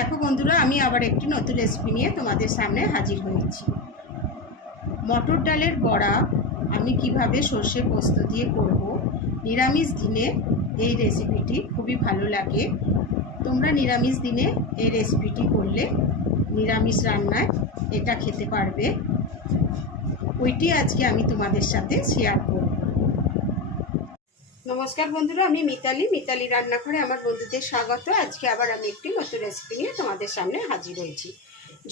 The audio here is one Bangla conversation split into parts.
দেখো বন্ধুরা, আমি আবার একটি নতুন রেসিপি নিয়ে তোমাদের সামনে হাজির হয়েছি। মটর ডালের বড়া আমি কিভাবে সর্ষে পোস্ত দিয়ে করব। নিরামিষ দিনে এই রেসিপিটি খুবই ভালো লাগে। তোমরা নিরামিষ দিনে এই রেসিপিটি করলে নিরামিষ রান্নায় এটা খেতে পারবে। ওইটি আজকে আমি তোমাদের সাথে শেয়ার করব। নমস্কার বন্ধুরা, আমি মিতালি রান্নাঘরে আমার বন্ধুদের স্বাগত। আজকে আবার আমি একটি নতুন রেসিপি নিয়ে তোমাদের সামনে হাজির হয়েছি।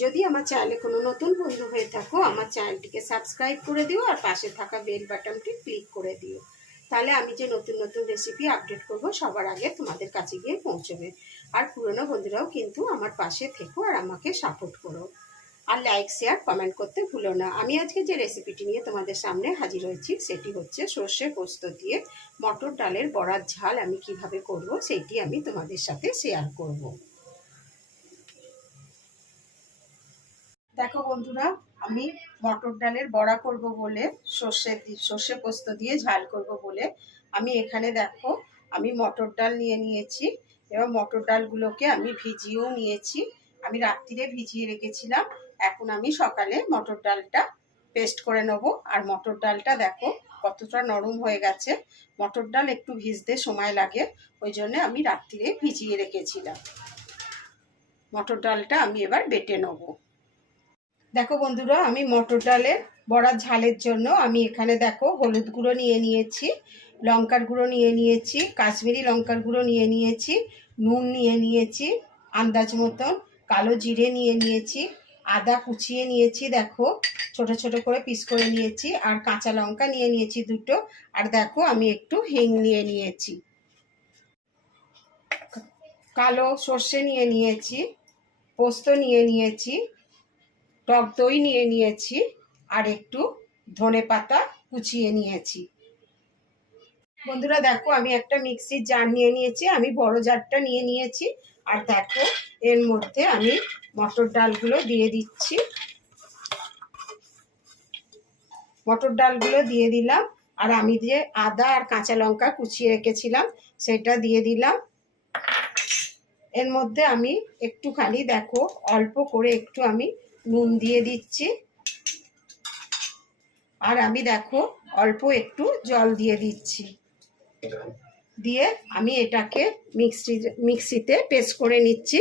যদি আমার চ্যানেলে কোনো নতুন বন্ধু হয়ে থাকো, আমার চ্যানেলটিকে সাবস্ক্রাইব করে দিও আর পাশে থাকা বেল বাটনটি ক্লিক করে দিও। তাহলে আমি যে নতুন নতুন রেসিপি আপডেট করব সবার আগে তোমাদের কাছে গিয়ে পৌঁছবে। আর পুরনো বন্ধুরাও কিন্তু আমার পাশে থেকো আর আমাকে সাপোর্ট করো। আর লাইক শেয়ার কমেন্ট করতে ভুলো না। আমি আজকে যে রেসিপিটি নিয়ে তোমাদের সামনে হাজির হয়েছি সেটি হচ্ছে সর্ষে পোস্ত দিয়ে মটর ডালের বড়ার ঝাল। আমি কিভাবে করব সেইটি আমি তোমাদের সাথে শেয়ার করব। দেখো বন্ধুরা, আমি মটর ডালের বড়া করব বলে সর্ষে পোস্ত দিয়ে ঝাল করব বলে আমি এখানে দেখো আমি মটর ডাল নিয়ে নিয়েছি। এবার মটর ডালগুলোকে আমি ভিজিয়েও নিয়েছি। আমি রাত্রিরে ভিজিয়ে রেখেছিলাম। এখন আমি সকালে মটর ডালটা পেস্ট করে নেব। আর মটর ডালটা দেখো কতটা নরম হয়ে গেছে। মটর ডাল একটু ভিজতে সময় লাগে, ওই জন্য আমি রাত্রিরে ভিজিয়ে রেখেছিলাম। মটর ডালটা আমি এবার বেটে নেব। দেখো বন্ধুরা, আমি মটর ডালের বড়ার ঝালের জন্য আমি এখানে দেখো হলুদ গুঁড়ো নিয়ে নিয়েছি, লঙ্কার গুঁড়ো নিয়ে নিয়েছি, কাশ্মীরি লঙ্কার গুঁড়ো নিয়ে নিয়েছি, নুন নিয়ে নিয়েছি আন্দাজ মতন, কালো জিরে নিয়ে নিয়েছি, আদা কুচিয়ে নিয়েছি দেখো ছোট ছোট করে পিস করে নিয়েছি, আর কাঁচা লঙ্কা নিয়ে নিয়েছি দুটো, আর দেখো আমি একটু হিং নিয়ে নিয়েছি, কালো সর্ষে নিয়ে নিয়েছি, পোস্ত নিয়ে নিয়েছি, টক দই নিয়ে নিয়েছি, আর একটু ধনেপাতা কুচিয়ে নিয়েছি। বন্ধুরা দেখো আমি একটা মিক্সির জার নিয়ে নিয়েছি, আমি বড় জারটা নিয়ে নিয়েছি। আর দেখো এর মধ্যে আমি মটর ডালগুলো দিয়ে দিচ্ছি। মটর ডালগুলো দিয়ে দিলাম, আর আমি যে আদা আর কাঁচা লঙ্কা কুচিয়ে রেখেছিলাম সেটা দিয়ে দিলাম। এর মধ্যে আমি একটুখানি দেখো অল্প করে একটু আমি নুন দিয়ে দিচ্ছি, আর আমি দেখো অল্প একটু জল দিয়ে দিচ্ছি। দিয়ে আমি এটাকে মিক্সিতে পেস্ট করে নিচ্ছি।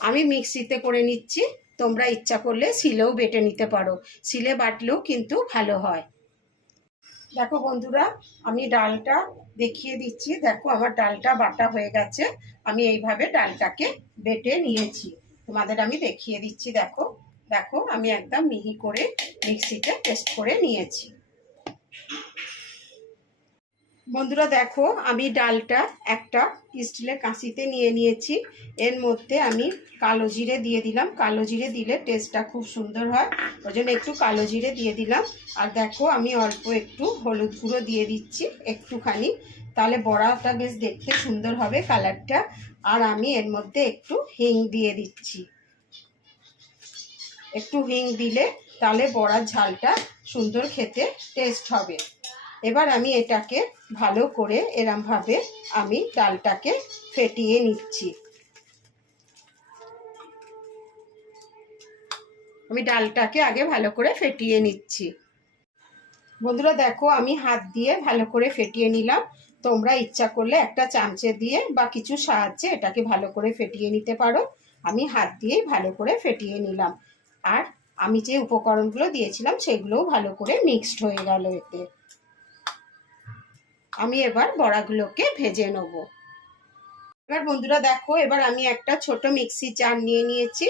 আমি মিক্সিতে করে নিচ্ছি, তোমরা ইচ্ছা করলে শিলেও বেটে নিতে পারো, শিলে বাটলেও কিন্তু ভালো হয়। দেখো বন্ধুরা, আমি ডালটা দেখিয়ে দিচ্ছি। দেখো আমার ডালটা বাটা হয়ে গেছে। আমি এইভাবে ডালটাকে বেটে নিয়েছি, তোমাদের আমি দেখিয়ে দিচ্ছি। দেখো দেখো আমি একদম মিহি করে মিক্সিতে পেস্ট করে নিয়েছি। বন্ধুরা দেখো আমি ডালটা একটা স্টিলের কাঁচিতে নিয়ে নিয়েছি। এর মধ্যে আমি কালো জিরে দিয়ে দিলাম। কালো জিরে দিলে টেস্টটা খুব সুন্দর হয়, ওই জন্য একটু কালো জিরে দিয়ে দিলাম। আর দেখো আমি অল্প একটু হলুদ গুঁড়ো দিয়ে দিচ্ছি একটুখানি, তাহলে বড়াটা বেশ দেখতে সুন্দর হবে কালারটা। আর আমি এর মধ্যে একটু হিং দিয়ে দিচ্ছি। একটু হিং দিলে তাহলে বড়ার ঝালটা সুন্দর খেতে টেস্ট হবে। এবার আমি এটাকে ভালো করে এরমভাবে আমি ডালটাকে ফেটিয়ে নিচ্ছি। আমি ডালটাকে আগে ভালো করে ফেটিয়ে নিচ্ছি। বন্ধুরা দেখো আমি হাত দিয়ে ভালো করে ফেটিয়ে নিলাম। তোমরা ইচ্ছা করলে একটা চামচে দিয়ে বা কিছু সাহায্যে এটাকে ভালো করে ফেটিয়ে নিতে পারো। আমি হাত দিয়েই ভালো করে ফেটিয়ে নিলাম। আর আমি যে উপকরণগুলো দিয়েছিলাম সেগুলোও ভালো করে মিক্সড হয়ে গেল এতে। আমি এবার বড়াগুলোকে ভেজে নেব। এবার বন্ধুরা দেখো এবার আমি একটা ছোট মিক্সি জার নিয়ে নিয়েছি।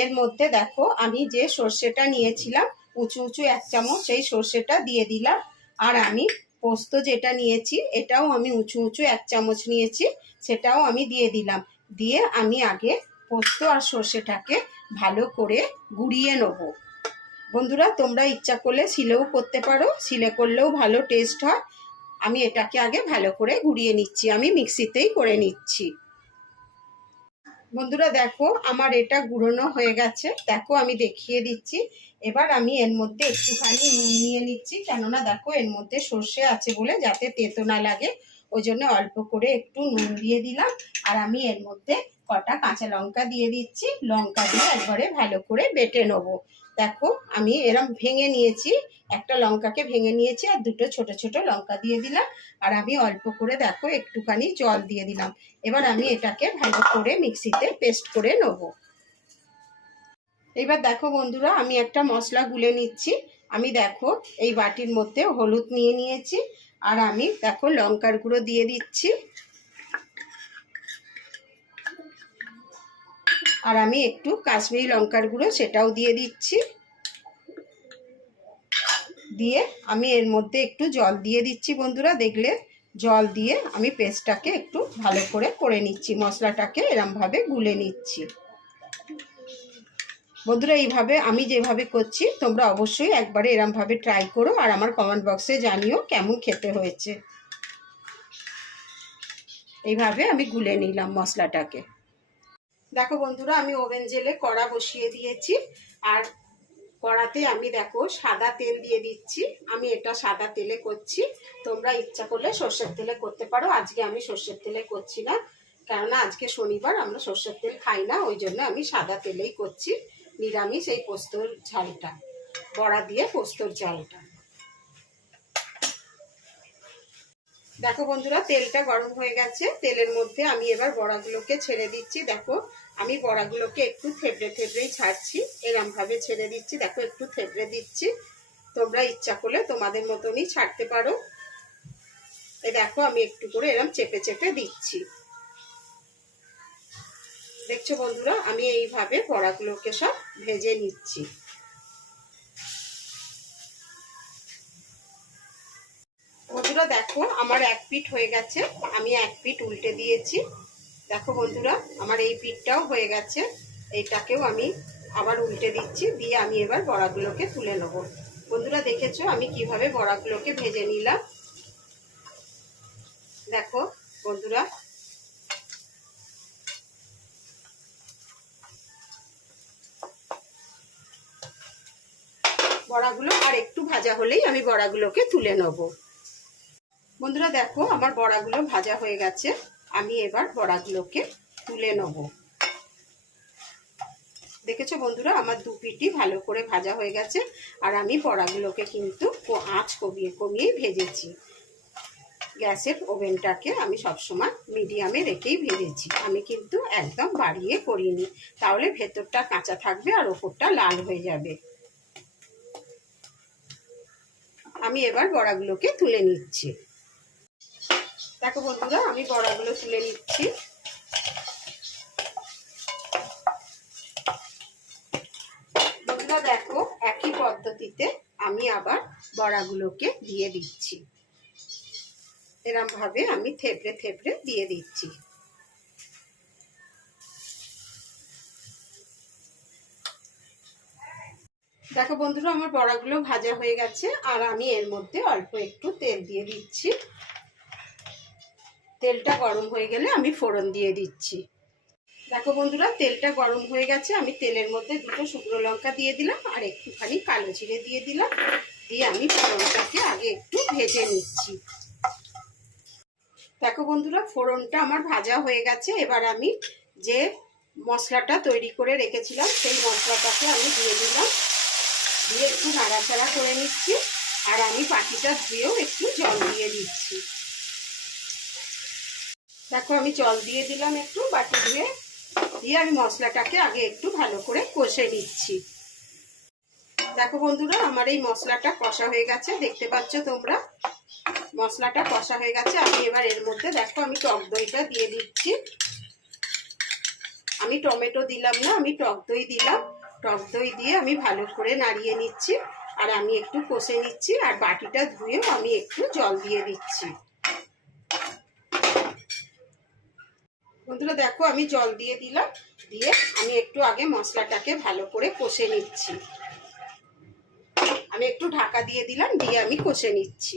এর মধ্যে দেখো আমি যে সর্ষেটা নিয়েছিলাম উঁচু উঁচু 1 চামচ, সেই সর্ষেটা দিয়ে দিলাম। আর আমি পোস্ত যেটা নিয়েছি এটাও আমি উঁচু উঁচু 1 চামচ নিয়েছি, সেটাও আমি দিয়ে দিলাম। দিয়ে আমি আগে পোস্ত আর সর্ষেটাকে ভালো করে গুঁড়িয়ে নেব। বন্ধুরা তোমরা ইচ্ছা করলে শিলেও করতে পারো, শিলে করলেও ভালো টেস্ট হয়। আমি এটাকে আগে ভালো করে গুঁড়িয়ে নিচ্ছি, আমি মিক্সিতেই করে নিচ্ছি। বন্ধুরা দেখো আমার এটা গুঁড়োনো হয়ে গেছে, দেখো আমি দেখিয়ে দিচ্ছি। এবার আমি এর মধ্যে একটুখানি নুন নিয়ে নিচ্ছি, কেননা দেখো এর মধ্যে সর্ষে আছে বলে যাতে তেতো না লাগে, ওই জন্য অল্প করে একটু নুন দিয়ে দিলাম। আর আমি এর মধ্যে কটা কাঁচা লঙ্কা দিয়ে দিচ্ছি, লঙ্কা দিয়ে একবারে ভালো করে বেটে নেবো। দেখো আমি এরম ভেঙে নিয়েছি, একটা লঙ্কাকে ভেঙে নিয়েছি আর দুটো ছোট ছোট লঙ্কা দিয়ে দিলাম। আর আমি অল্প করে দেখো একটুখানি জল দিয়ে দিলাম। এবার আমি এটাকে ভালো করে মিক্সিতে পেস্ট করে নেবো। এবার দেখো বন্ধুরা, আমি একটা মশলা গুলে নিচ্ছি। আমি দেখো এই বাটির মধ্যে হলুদ নিয়ে নিয়েছি, আর আমি দেখো লঙ্কার গুঁড়ো দিয়ে দিচ্ছি, আর আমি একটু কাশ্মীরি লঙ্কার গুঁড়ো সেটাও দিয়ে দিচ্ছি। দিয়ে আমি এর মধ্যে একটু জল দিয়ে দিচ্ছি বন্ধুরা, দেখলে জল দিয়ে আমি পেস্টটাকে একটু ভালো করে নিচ্ছি, মশলাটাকে এরমভাবে গুলে নিচ্ছি। বন্ধুরা এইভাবে আমি যেভাবে করছি তোমরা অবশ্যই একবারে এরমভাবে ট্রাই করো, আর আমার কমেন্ট বক্সে জানিও কেমন খেতে হয়েছে। এইভাবে আমি গুলে নিলাম মশলাটাকে। দেখো বন্ধুরা, আমি ওভেন জেলে কড়া বসিয়ে দিয়েছি, আর কড়াতে আমি দেখো সাদা তেল দিয়ে দিচ্ছি। আমি এটা সাদা তেলে করছি, তোমরা ইচ্ছা করলে সর্ষের তেলে করতে পারো। আজকে আমি সর্ষের তেলে করছি না, কেননা আজকে শনিবার, আমরা সর্ষের তেল খাই না, ওই জন্য আমি সাদা তেলেই করছি। নিরামিষ এই পোস্তর ঝালটা, বড়া দিয়ে পোস্তর ঝালটা। দেখো বন্ধুরা, তেলটা গরম হয়ে গেছে, তেলের মধ্যে আমি এবার বড়াগুলোকে ছেড়ে দিচ্ছি। দেখো আমি বড়াগুলোকে একটু থেবড়েই ছাড়ছি, এরম ভাবে ছেড়ে দিচ্ছি। দেখো একটু থেবড়ে দিচ্ছি, তোমরা ইচ্ছা করলে তোমাদের মতনই ছাড়তে পারো। এই দেখো আমি একটু করে এরম চেপে দিচ্ছি। দেখছো বন্ধুরা, আমি এইভাবে বড়াগুলোকে সব ভেজে নিচ্ছি। বন্ধুরা দেখো আমার এক পিঠ হয়ে গেছে, আমি এক পিঠ উল্টে দিয়েছি। দেখো বন্ধুরা, আমার এই পিঠটাও হয়ে গেছে, এইটাকেও আমি আবার উল্টে দিচ্ছি, দিয়ে আমি এবার বড়াগুলোকে তুলে নেব। বন্ধুরা দেখেছো আমি কিভাবে বড়াগুলোকে ভেজে নিলাম। দেখো বন্ধুরা, বড়াগুলো আর একটু ভাজা হলেই আমি বড়াগুলোকে তুলে নেব। বন্ধুরা দেখো আমার বড়াগুলো ভাজা হয়ে গেছে, আমি এবার বড়াগুলোকে তুলে নেব। দেখেছো বন্ধুরা, আমার দু পিঠই ভালো করে ভাজা হয়ে গেছে, আর আমি বড়াগুলোকে কিন্তু আঁচ কমিয়েই ভেজেছি। গ্যাসের ওভেনটাকে আমি সবসময় মিডিয়ামে রেখেই ভেজেছি, আমি কিন্তু একদম বাড়িয়ে করিনি, তাহলে ভেতরটা কাঁচা থাকবে আর ওপরটা লাল হয়ে যাবে। আমি এবার বড়াগুলোকে তুলে নিচ্ছি। দেখো বন্ধুরা, আমি বড়াগুলো তুলে নিচ্ছি। বন্ধুরা দেখো একই পদ্ধতিতে আমি আবার বড়াগুলোকে দিয়ে দিচ্ছি, এরম ভাবে আমি থেবড়ে দিয়ে দিচ্ছি। দেখো বন্ধুরা, আমার বড়াগুলো ভাজা হয়ে গেছে, আর আমি এর মধ্যে অল্প একটু তেল দিয়ে দিচ্ছি। তেলটা গরম হয়ে গেলে আমি ফোড়ন দিয়ে দিচ্ছি। দেখো বন্ধুরা, তেলটা গরম হয়ে গেছে, আমি তেলের মধ্যে দুটো শুকনো লঙ্কা দিয়ে দিলাম, আর একটুখানি কালো জিরে দিয়ে দিলাম, দিয়ে আমি ফোড়নটাকে আগে একটু ভেজে নিচ্ছি। দেখো বন্ধুরা, ফোড়নটা আমার ভাজা হয়ে গেছে, এবার আমি যে মশলাটা তৈরি করে রেখেছিলাম সেই মশলাটাকে আমি দিয়ে দিলাম, দিয়ে একটু নাড়াচাড়া করে নিচ্ছি, আর আমি বাটিটা ধুয়েও একটু জল দিয়ে দিচ্ছি। দেখো আমি জল দিয়ে দিলাম একটু বাটি ধুয়ে, দিয়ে আমি মশলাটাকে আগে একটু ভালো করে কষে নিচ্ছি। দেখো বন্ধুরা, আমার এই মশলাটা কষা হয়ে গেছে, দেখতে পাচ্ছ তোমরা মশলাটা কষা হয়ে গেছে। আমি এবার এর মধ্যে দেখো আমি টক দইটা দিয়ে দিচ্ছি। আমি টমেটো দিলাম না, আমি টক দই দিলাম। টক দই দিয়ে আমি ভালো করে নাড়িয়ে নিচ্ছি, আর আমি একটু কষে নিচ্ছি, আর বাটিটা ধুয়েও আমি একটু জল দিয়ে দিচ্ছি। বন্ধুরা দেখো আমি জল দিয়ে দিলাম, দিয়ে আমি একটু আগে মশলাটাকে ভালো করে কষে নিচ্ছি। আমি একটু ঢাকা দিয়ে দিলাম, দিয়ে আমি কষে নিচ্ছি।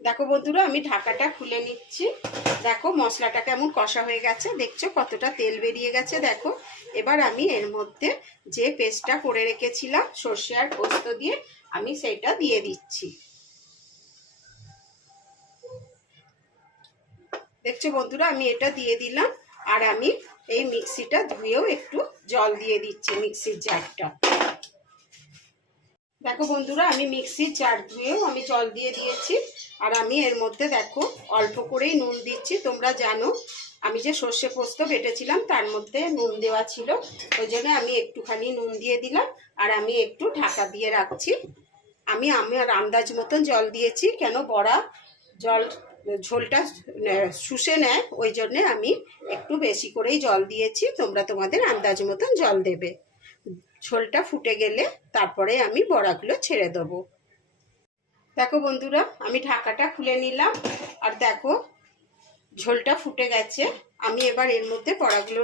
দেখো বন্ধুরা, আমি ঢাকাটা খুলে নিচ্ছি। দেখো মশলাটা কেমন কষা হয়ে গেছে, দেখছো কতটা তেল বেরিয়ে গেছে। দেখো এবার আমি এর মধ্যে যে পেস্টটা করে রেখেছিলাম সর্ষে আর পোস্ত দিয়ে, আমি সেটা দিয়ে দিচ্ছি। দেখছো বন্ধুরা, আমি এটা দিয়ে দিলাম, আর আমি এই মিক্সিটা ধুয়েও একটু জল দিয়ে দিচ্ছি মিক্সির জারটা। দেখো বন্ধুরা, আমি মিক্সির জার ধুয়েও আমি জল দিয়ে দিয়েছি। আর আমি এর মধ্যে দেখো অল্প করেই নুন দিচ্ছি। তোমরা জানো আমি যে সর্ষে পোস্ত বেটেছিলাম তার মধ্যে নুন দেওয়া ছিল, ওই জন্য আমি একটুখানি নুন দিয়ে দিলাম। আর আমি একটু ঢাকা দিয়ে রাখছি। আমি আমার আন্দাজ মতন জল দিয়েছি, কেন বড়া ঝোলটা শুষে নেয়, ওই জন্যে আমি একটু বেশি করেই জল দিয়েছি। তোমরা তোমাদের আন্দাজ মতন জল দেবে। ঝোলটা ফুটে গেলে তারপরে আমি বড়াগুলো ছেড়ে দেবো। দেখো বন্ধুরা, আমি ঢাকাটা খুলে নিলাম। আর দেখো ঝোলটা ফুটে গেছে। আমি এবার এর মধ্যে বড়াগুলো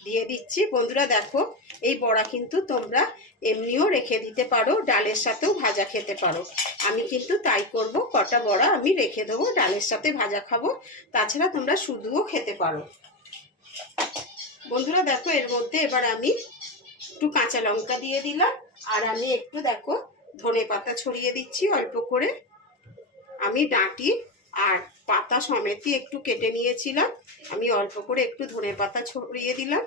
দিয়ে দিচ্ছি। বন্ধুরা দেখো, এই বড়া কিন্তু তোমরা এমনিও রেখে দিতে পারো, ডালের সাথেও ভাজা খেতে পারো। আমি কিন্তু তাই করব, কটা বড়া আমি রেখে দেবো, ডালের সাথে ভাজা খাবো। তাছাড়া তোমরা শুধুও খেতে পারো। বন্ধুরা দেখো, এর মধ্যে এবার আমি একটু কাঁচা লঙ্কা দিয়ে দিলাম। আর আমি একটু দেখো ধনে পাতা ছড়িয়ে দিচ্ছি অল্প করে। আমি ডাঁটি আর পাতা সমেতই একটু কেটে নিয়েছিলাম। আমি অল্প করে একটু ধনে পাতা ছড়িয়ে দিলাম।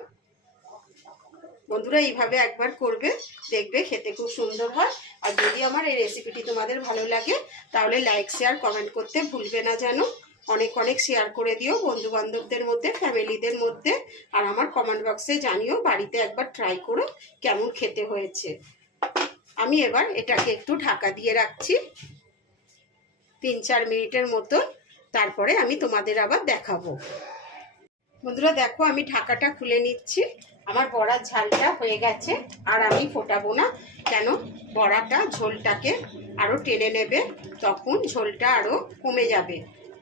বন্ধুরা এইভাবে একবার করবে, দেখবে খেতে খুব সুন্দর হয়। আর যদি আমার এই রেসিপিটি তোমাদের ভালো লাগে তাহলে লাইক শেয়ার কমেন্ট করতে ভুলবে না যেন। অনেক অনেক শেয়ার করে দিও বন্ধু বান্ধবদের মধ্যে, ফ্যামিলিদের মধ্যে। আর আমার কমেন্ট বক্সে জানিও, বাড়িতে একবার ট্রাই করো কেমন খেতে হয়েছে। আমি এবার এটাকে একটু ঢাকা দিয়ে রাখছি 3-4 মিনিটের মতো। তারপরে আমি তোমাদের আবার দেখাবো। বন্ধুরা দেখো, আমি ঢাকাটা খুলে নিচ্ছি। আমার বড়ার ঝালটা হয়ে গেছে। আর আমি ফোটাবো না, কেন বড়াটা ঝোলটাকে আরও টেনে নেবে, তখন ঝোলটা আরও কমে যাবে।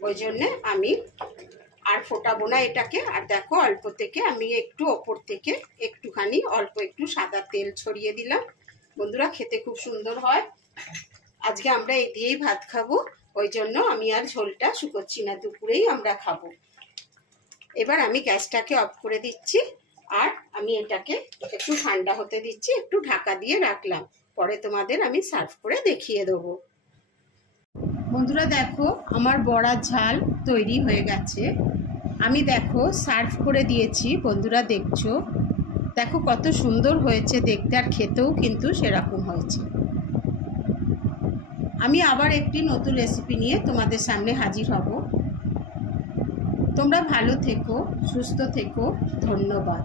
ওই জন্যে আমি আর ফোটাবো না এটাকে। আর দেখো অল্প থেকে আমি একটু ওপর থেকে একটুখানি অল্প একটু সাদা তেল ছড়িয়ে দিলাম। বন্ধুরা খেতে খুব সুন্দর হয়। আজকে আমরা এই দিয়েই ভাত খাবো, ওই জন্য আমি আর ঝোলটা শুকোচ্ছি না, দুপুরেই আমরা খাবো। এবার আমি গ্যাসটাকে অফ করে দিচ্ছি। আর আমি এটাকে একটু ঠান্ডা হতে দিচ্ছি, একটু ঢাকা দিয়ে রাখলাম। পরে তোমাদের আমি সার্ভ করে দেখিয়ে দেবো। বন্ধুরা দেখো, আমার বড়ার ঝাল তৈরি হয়ে গেছে। আমি দেখো সার্ভ করে দিয়েছি। বন্ধুরা দেখছো, দেখো কত সুন্দর হয়েছে দেখতে, আর খেতেও কিন্তু সেরকম হয়েছে। আমি আবার একটি নতুন রেসিপি নিয়ে তোমাদের সামনে হাজির হব। তোমরা ভালো থেকো, সুস্থ থেকো। ধন্যবাদ।